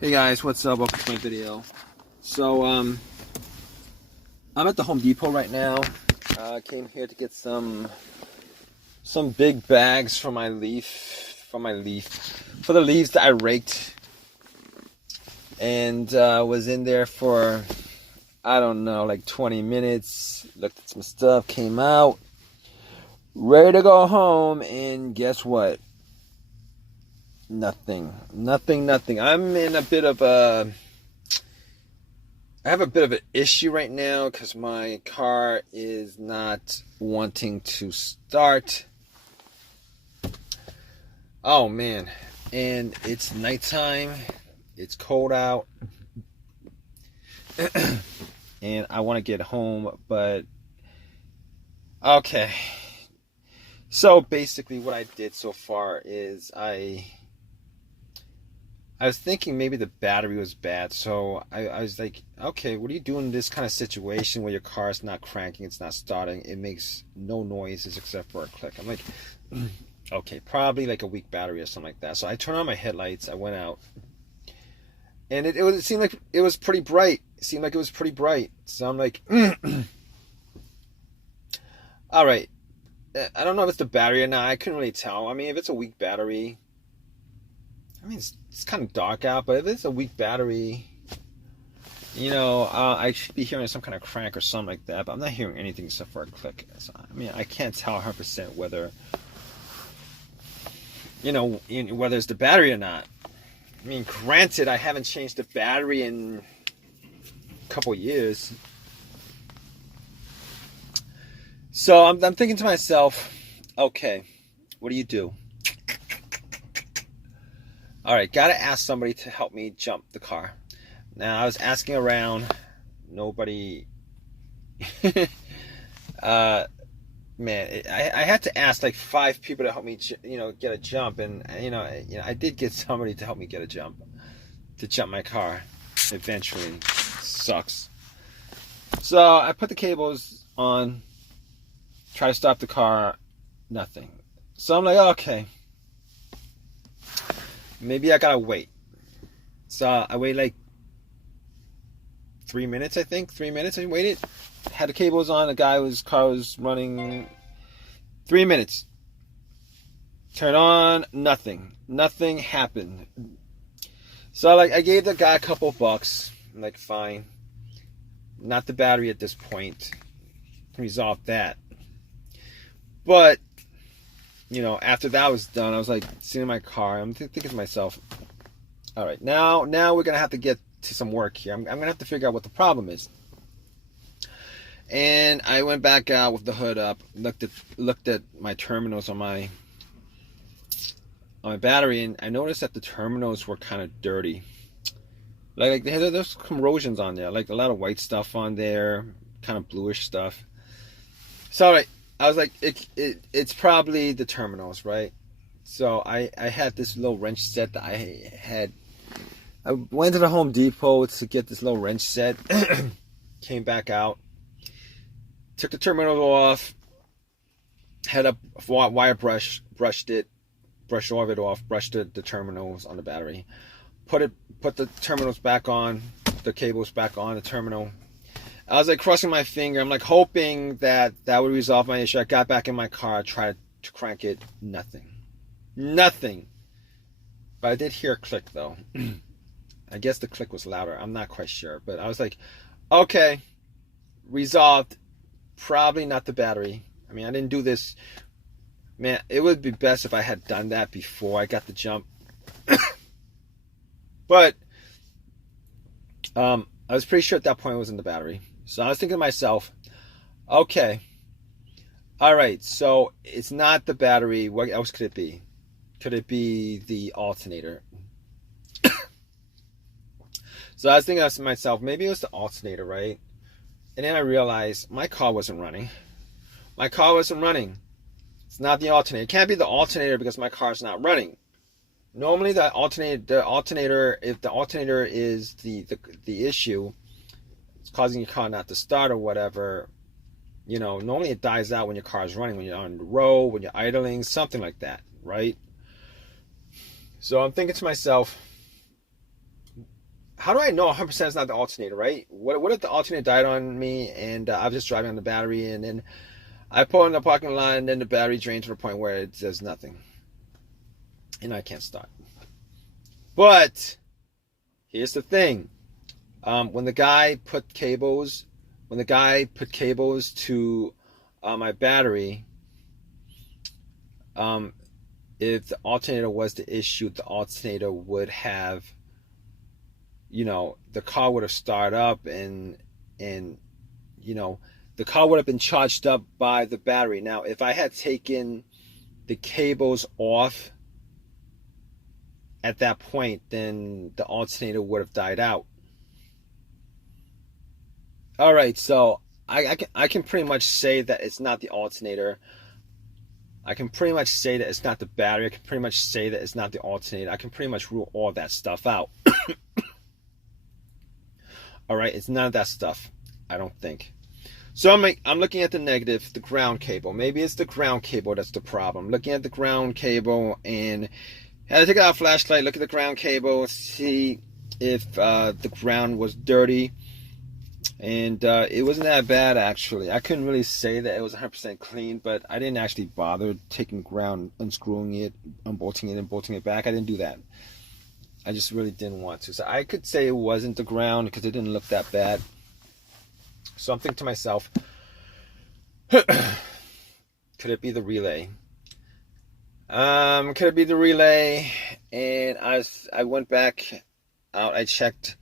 Hey guys, what's up? Welcome to my video. So, I'm at the Home Depot right now. I came here to get some big bags for my for the leaves that I raked, and was in there for, I don't know, like 20 minutes. Looked at some stuff, came out, ready to go home, and guess what? Nothing. I'm in a bit of a... I have a bit of an issue right now because my car is not wanting to start. Oh, man. And it's nighttime. It's cold out. And I want to get home, but... Okay. So, basically, what I did so far is I was thinking maybe the battery was bad, so I was like, okay, what do you do in this kind of situation where your car is not cranking, it's not starting, it makes no noises except for a click? I'm like, okay, probably like a weak battery or something like that. So I turned on my headlights, I went out, and it seemed like it was pretty bright. It seemed like it was pretty bright. So I'm like, all right, I don't know if it's the battery or not. I couldn't really tell. I mean, if it's a weak battery, I mean, it's kind of dark out, but if it's a weak battery, you know, I should be hearing some kind of crank or something like that, but I'm not hearing anything except for a click. So, I mean, I can't tell 100% whether, you know, whether it's the battery or not. I mean, granted, I haven't changed the battery in a couple years. So I'm thinking to myself, okay, what do you do? All right, gotta ask somebody to help me jump the car. Now, I was asking around, nobody. Man, I had to ask like 5 people to help me, get a jump, and I did get somebody to help me get a jump, to jump my car. Eventually, sucks. So I put the cables on, try to stop the car, nothing. So I'm like, okay. Maybe I gotta wait. So I waited like 3 minutes, I think. 3 minutes I waited. Had the cables on, car was running. 3 minutes. Turn on, nothing. Nothing happened. So I gave the guy a couple bucks. I'm like, fine. Not the battery at this point. Resolve that. But after that was done, I was like sitting in my car. I'm thinking to myself, all right, now we're gonna have to get to some work here. I'm gonna have to figure out what the problem is. And I went back out with the hood up, looked at my terminals on my battery, and I noticed that the terminals were kind of dirty. Like there's corrosions on there, like a lot of white stuff on there, kind of bluish stuff. So all right. I was like, it's probably the terminals, right? So I had this little wrench set that I had. I went to the Home Depot to get this little wrench set. Came back out. Took the terminals off. Had a wire brush, brushed all of it off, brushed the terminals on the battery. Put the terminals back on, the cables back on the terminal. I was like crossing my finger. I'm like hoping that would resolve my issue. I got back in my car, tried to crank it. Nothing. But I did hear a click though. I guess the click was louder. I'm not quite sure. But I was like, okay, resolved. Probably not the battery. I mean, I didn't do this. Man, it would be best if I had done that before I got the jump. But I was pretty sure at that point it wasn't the battery. So I was thinking to myself, okay, all right, so it's not the battery. What else could it be? Could it be the alternator? So I was thinking to myself, maybe it was the alternator, right? And then I realized my car wasn't running. It's not the alternator. It can't be the alternator because my car's not running. Normally the alternator, if the alternator is the issue, causing your car not to start or whatever, normally it dies out when your car is running, when you're on the road, when you're idling, something like that, right? So I'm thinking to myself, how do I know 100% it's not the alternator, right? What if the alternator died on me and I was just driving on the battery and then I pull in the parking lot and then the battery drains to the point where it does nothing and I can't start. But here's the thing: when the guy put cables to my battery, if the alternator was the issue, the alternator would have, the car would have started up and the car would have been charged up by the battery. Now, if I had taken the cables off at that point, then the alternator would have died out. All right, so I can pretty much say that it's not the alternator. I can pretty much say that it's not the battery. I can pretty much say that it's not the alternator. I can pretty much rule all that stuff out. All right, it's none of that stuff, I don't think. So I'm looking at the negative, the ground cable. Maybe it's the ground cable that's the problem. Looking at the ground cable and had to take out a flashlight, look at the ground cable, see if the ground was dirty. And it wasn't that bad, actually. I couldn't really say that it was 100% clean, but I didn't actually bother taking ground, unscrewing it, unbolting it, and bolting it back. I didn't do that. I just really didn't want to. So I could say it wasn't the ground because it didn't look that bad. So I'm thinking to myself, could it be the relay? Could it be the relay? And I went back out. I checked.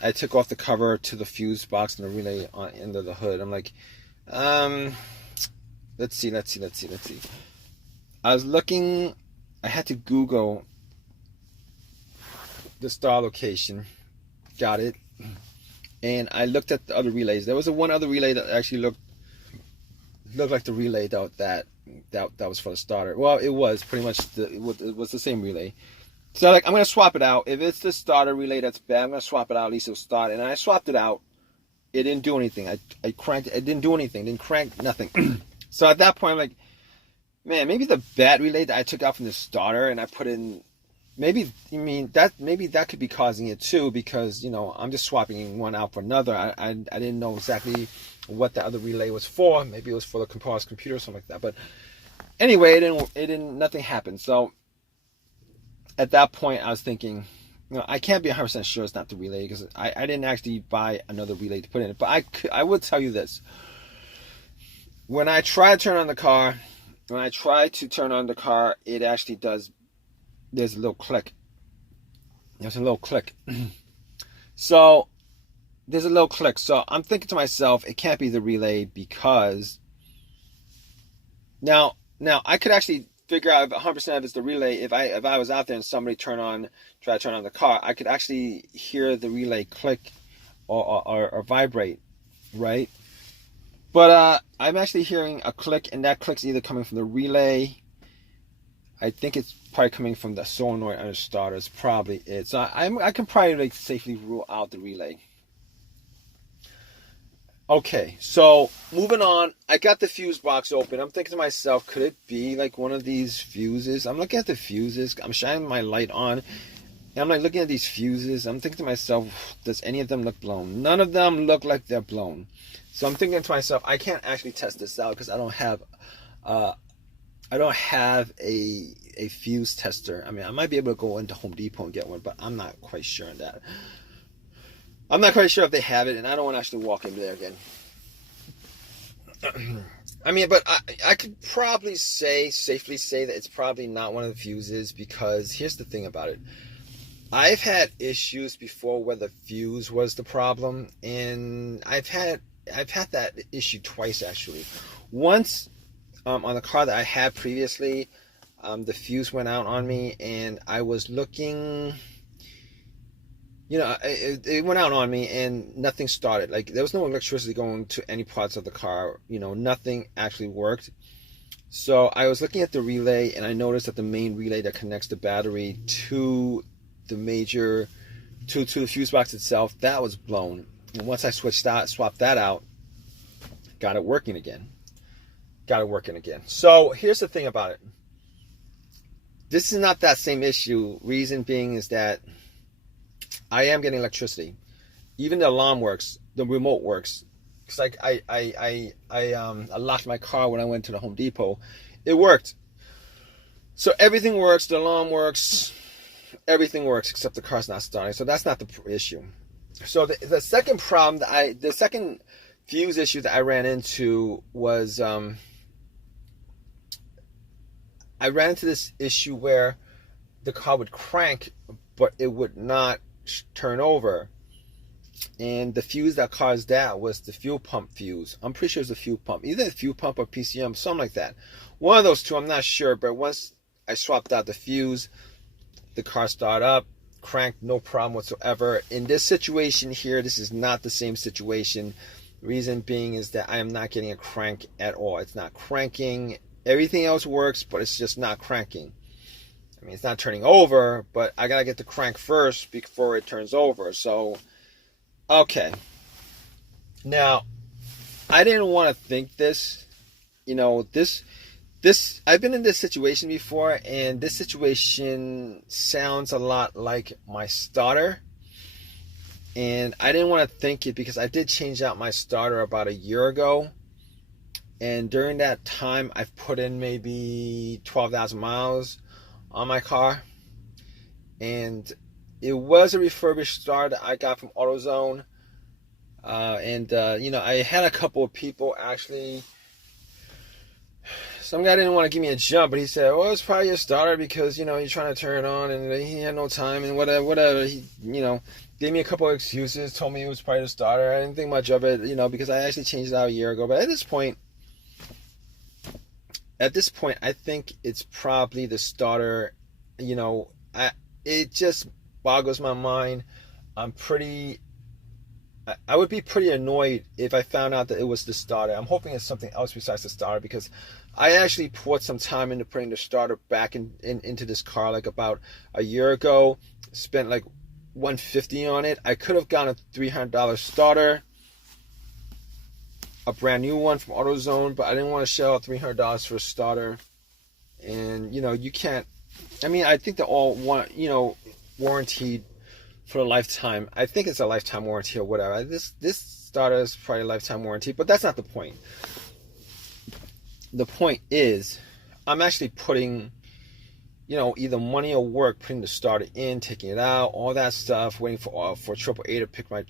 I took off the cover to the fuse box and the relay on end of the hood. I'm like, let's see. I was looking. I had to Google the star location. Got it. And I looked at the other relays. There was one other relay that actually looked like the relay that was for the starter. Well, it was pretty much it was the same relay. So I'm gonna swap it out. If it's the starter relay that's bad, I'm gonna swap it out. At least it'll start. And I swapped it out. It didn't do anything. I cranked it. It didn't do anything. Didn't crank nothing. So at that point, I'm like, man, maybe the bad relay that I took out from the starter and I put in. Maybe that could be causing it too, because I'm just swapping one out for another. I didn't know exactly what the other relay was for. Maybe it was for the computer or something like that. But anyway, nothing happened. So at that point, I was thinking, I can't be 100% sure it's not the relay because I didn't actually buy another relay to put in it. But I would tell you this: when I try to turn on the car, it actually does. There's a little click. So there's a little click. So I'm thinking to myself, it can't be the relay because now I could actually figure out 100% if it's the relay. If I was out there and somebody try to turn on the car, I could actually hear the relay click or vibrate, right? But I'm actually hearing a click, and that click's either coming from the relay. I think it's probably coming from the solenoid under starter. It's probably it. So I can probably safely rule out the relay. Okay, so moving on. I got the fuse box open. I'm thinking to myself, could it be like one of these fuses? I'm looking at the fuses. I'm shining my light on. And I'm looking at these fuses. I'm thinking to myself, does any of them look blown? None of them look like they're blown. So I'm thinking to myself, I can't actually test this out because I don't have a fuse tester. I mean, I might be able to go into Home Depot and get one, but I'm not quite sure on that. I'm not quite sure if they have it, and I don't want to actually walk in there again. I mean, but I could probably safely say that it's probably not one of the fuses, because here's the thing about it. I've had issues before where the fuse was the problem, and I've had that issue twice actually. Once on the car that I had previously, the fuse went out on me, and I was looking. It went out on me and nothing started. Like, there was no electricity going to any parts of the car. Nothing actually worked. So I was looking at the relay, and I noticed that the main relay that connects the battery to the to the fuse box itself, that was blown. And once I swapped that out, got it working again. So here's the thing about it. This is not that same issue. Reason being is that I am getting electricity. Even the alarm works. The remote works. It's like I locked my car when I went to the Home Depot. It worked. So everything works. The alarm works. Everything works except the car's not starting. So that's not the issue. So the second problem the second fuse issue that I ran into was I ran into this issue where the car would crank, but it would not turn over. And the fuse that caused that was the fuel pump fuse. I'm pretty sure it's the fuel pump. Either the fuel pump or PCM, something like that. One of those two, I'm not sure. But once I swapped out the fuse, the car started up, cranked, no problem whatsoever. In this situation here, this is not the same situation. Reason being is that I am not getting a crank at all. It's not cranking. Everything else works, but it's just not cranking. I mean, it's not turning over, but I gotta get the crank first before it turns over. So, okay. Now, I didn't want to think this. You know, this I've been in this situation before, and this situation sounds a lot like my starter. And I didn't want to think it because I did change out my starter about a year ago. And during that time, I've put in maybe 12,000 miles on my car. And it was a refurbished starter that I got from AutoZone. You know, I had a couple of people actually. Some guy didn't want to give me a jump, but he said, "Oh, it's probably your starter because, you know, you're trying to turn it on and he had no time and whatever." He, you know, gave me a couple of excuses, told me it was probably the starter. I didn't think much of it, you know, because I actually changed it out a year ago. But at this point, I think it's probably the starter. You know, it just boggles my mind. I would be pretty annoyed if I found out that it was the starter. I'm hoping it's something else besides the starter because I actually poured some time into putting the starter back into this car like about a year ago. Spent like $150 on it. I could have gotten a $300 starter, a brand new one from AutoZone, but I didn't want to shell out $300 for a starter. And, you know, you can't. I mean, I think they're all warranted for a lifetime. I think it's a lifetime warranty or whatever. This starter is probably a lifetime warranty, but that's not the point. The point is, I'm actually putting, you know, either money or work putting the starter in, taking it out, all that stuff, waiting for AAA to pick my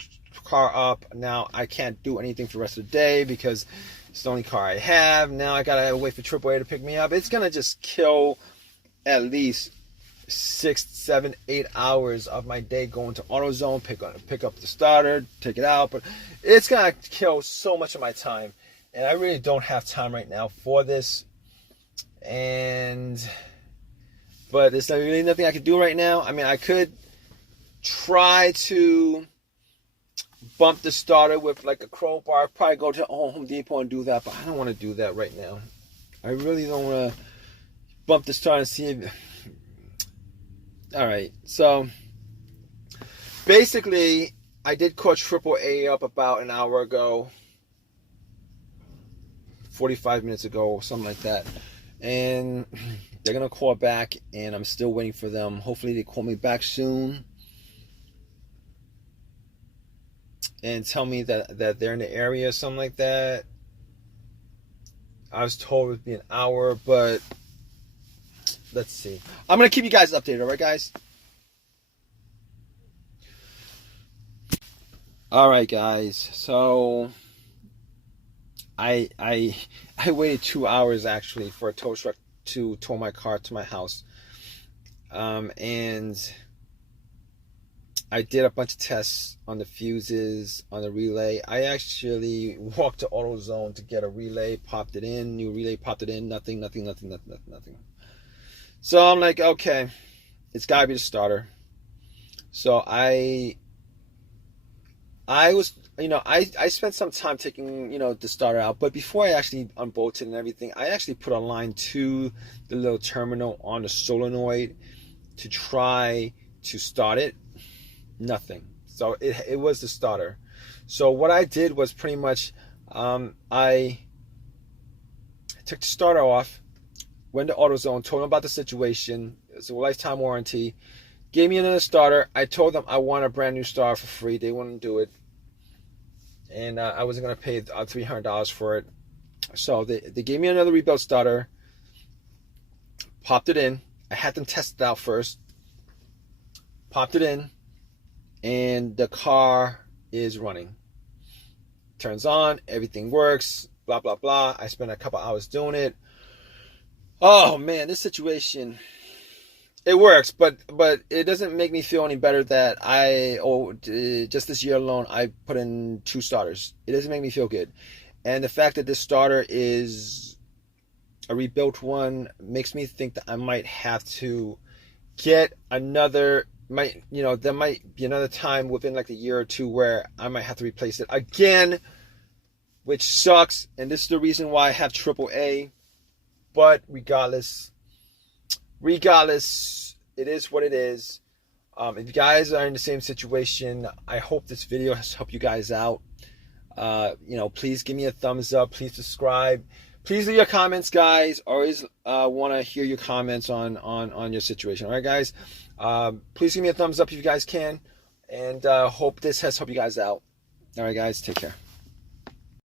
car up. Now I can't do anything for the rest of the day because it's the only car I have. Now I gotta wait for AAA to pick me up. It's gonna just kill at least 6, 7, 8 hours of my day going to AutoZone, pick up the starter, take it out. But it's gonna kill so much of my time, and I really don't have time right now for this. But there's really nothing I could do right now. I mean, I could try to bump the starter with like a crowbar. I'd probably go to Home Depot and do that, but I don't want to do that right now. I really don't want to bump the starter and see if. Alright, so basically I did call AAA up about an hour ago, 45 minutes ago, something like that, and they're gonna call back, and I'm still waiting for them. Hopefully they call me back soon and tell me that they're in the area or something like that. I was told it would be an hour, but let's see. I'm going to keep you guys updated, all right, guys? All right, guys. So I waited 2 hours actually for a tow truck to tow my car to my house. And I did a bunch of tests on the fuses, on the relay. I actually walked to AutoZone to get a relay, popped it in, new relay, popped it in, nothing. So I'm like, okay, it's gotta be the starter. So I was, you know, I spent some time taking, you know, the starter out, but before I actually unbolted and everything, I actually put a line to the little terminal on the solenoid to try to start it. Nothing. So it was the starter. So what I did was pretty much, I took the starter off, went to AutoZone, told them about the situation. It's a lifetime warranty. gave me another starter. I told them I want a brand new starter for free. They wouldn't do it. And I wasn't going to pay $300 for it. So they gave me another rebuilt starter. Popped it in. I had them test it out first. Popped it in. And the car is running. Turns on. Everything works. Blah, blah, blah. I spent a couple hours doing it. Oh, man. This situation... It works, but it doesn't make me feel any better that just this year alone, I put in 2 starters. It doesn't make me feel good. And the fact that this starter is a rebuilt one makes me think that I might have to get another, there might be another time within like a year or two where I might have to replace it again, which sucks. And this is the reason why I have AAA. But regardless, it is what it is. If you guys are in the same situation, I hope this video has helped you guys out. Please give me a thumbs up. Please subscribe. Please leave your comments, guys. Always want to hear your comments on your situation. All right, guys. Please give me a thumbs up if you guys can. And hope this has helped you guys out. All right, guys. Take care.